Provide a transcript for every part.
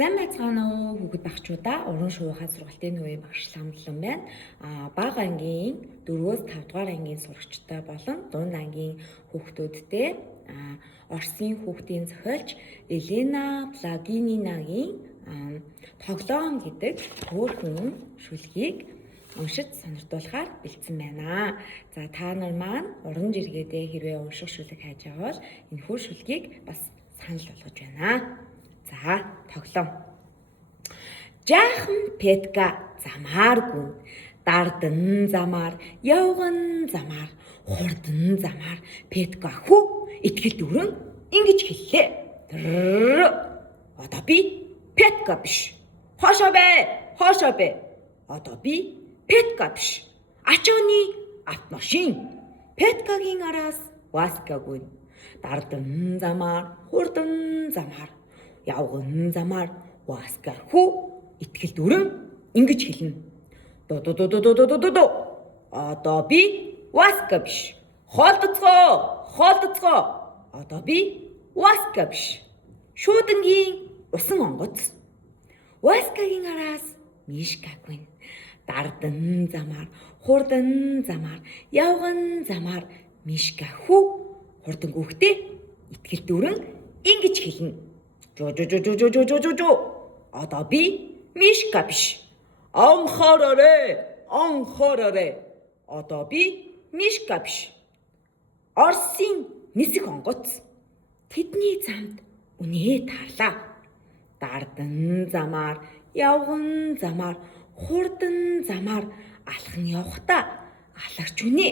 Сайн байцгаана уу хүүхэд багчуудаа уран шуугийнхаа сургалтын үеийн багш Ламлан байна. Бага ангийн 4-өөс 5 дугаар ангийн сурагчтай болон дунд ангийн хүүхдүүдтэй Оросын хүүхдийн зохиолч Елена Плагининагийн тоглоом гэдэг хөөрхөн шүлгийг уншиж сонирдуулахаар бэлдсэн байна. За та нар маань уран жиргээдээ хэрвээ унших шүлэг хайж байгаа бол энэ хөр шүлгийг бас санал болгож байна. За тоглоом. Жаахан Петка замаар гүн, дардан замаар, явган замаар, хурдан замаар Петка хүү итгэл дүүрэн ингэж хэллээ. Одоо би Петка биш. Хоошоо бэ. Одоо би Петка биш. Ачааны автомашин. Петкагийн араас Васка гүн, дардан замаар, хурдан замаар, явган замаар Васка хүү итгэл дүүрэн ингэж хэлнэ. Одоо би Васка биш. Хоолдоцгоо. Одоо би Васка биш. Шуудангийн усан онгоц. Васкагийн араас Мишка гүн, дардан замаар, хурдан замаар, явган замаар Мишка хүү хурдан хүүхдээ итгэл дүүрэн ингэж хэлнэ. Одоо би Мишка биш. Анхаараарай. Одоо би Мишка биш. Оросын нисэх онгоц. Тэдний замд үнээ таарлаа. Дардан замаар, явган замаар, хурдан замаар алхан явхдаа алагч үнэ.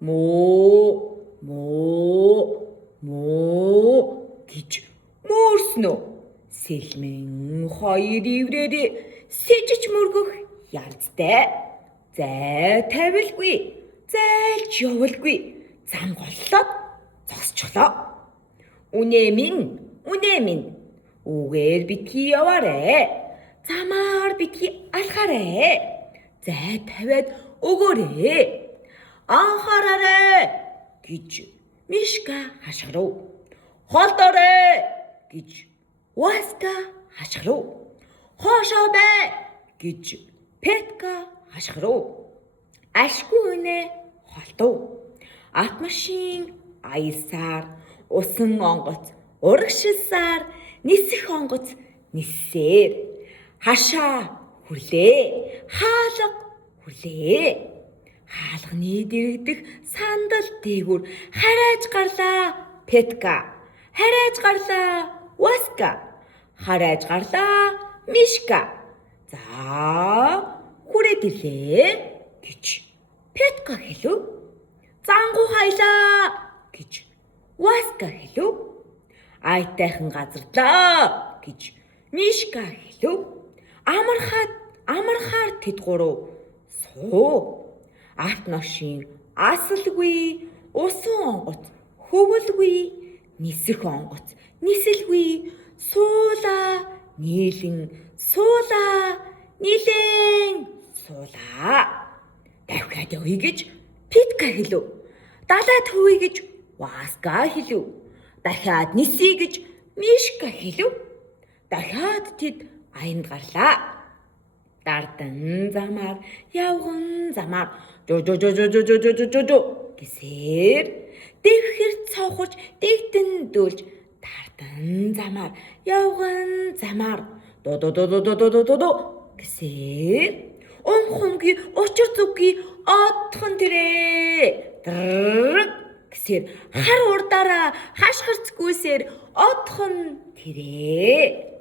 Moo гэж мөрснөө. Сэлмэн хоёр иврээрээ сэжиж мөргөх янзтай. Зай тавилгүй, зайлж явалгүй, зам голлоод зогсчлоо. Үнэ минь. Үгээр битгий яваарэ. Замаар битгий алхаарэ. Зай тавиад өгөөрэй. Анхаараарай гэж Мишка хашгирав. Холдоорой гэж Васка хашгирав. Хоошоо бай гэж Петка хашгирав. Ашгүй үнэ холдов. Автомашин аясаар, усан онгоц урагшилсаар, нисэх онгоц ниссээр хашаа хүрлээ. Хаалга хүрлээ. Хаалганы дэрэгдэх сандал дээгүүр харайж гарлаа Петка. Харайж гарлаа Васка. Харайж гарлаа Мишка. За хүрээд ирлээ гэж Петка хэлв. Зангу хайлаа гэж Васка хэлв. Айтайхан газарлаа гэж Мишка хэлв. Амархаар тэд гурав суу. Автомашин асалгүй, усан онгоц хөвөлгүй, нисэх онгоц нисэлгүй, суулаа, нийлэн суулаа, нийлэн суулаа. Давхиад явъя гэж Петка хэлв. Далайд хөвье гэж Васка хэлв. Дахиад нисье гэж Мишка хэлв. Дахиад тэд аянд гарлаа. Дардан замаар, явган замаар гэсээр дэвхэр цавхаж дэгдэн дүүлж, дардан замаар, явган замаар гэсээр өмхөнгийн учир зүгий одхон тэрэ гэсээр хар урдаараа хашгирцгүйсээр одхон тэрэ.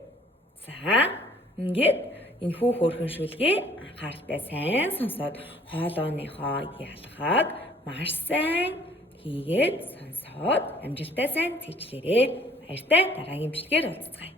За ингээд энэ хөөрхөн шүлгээ анхааралтай сайн сонсоод хоолойныхоо ялгааг маш сайн хийгээд сонсоод амжилттай сайн цэжлээрэй. Баяртай дараагийн бичлэгээр уулзцгаая.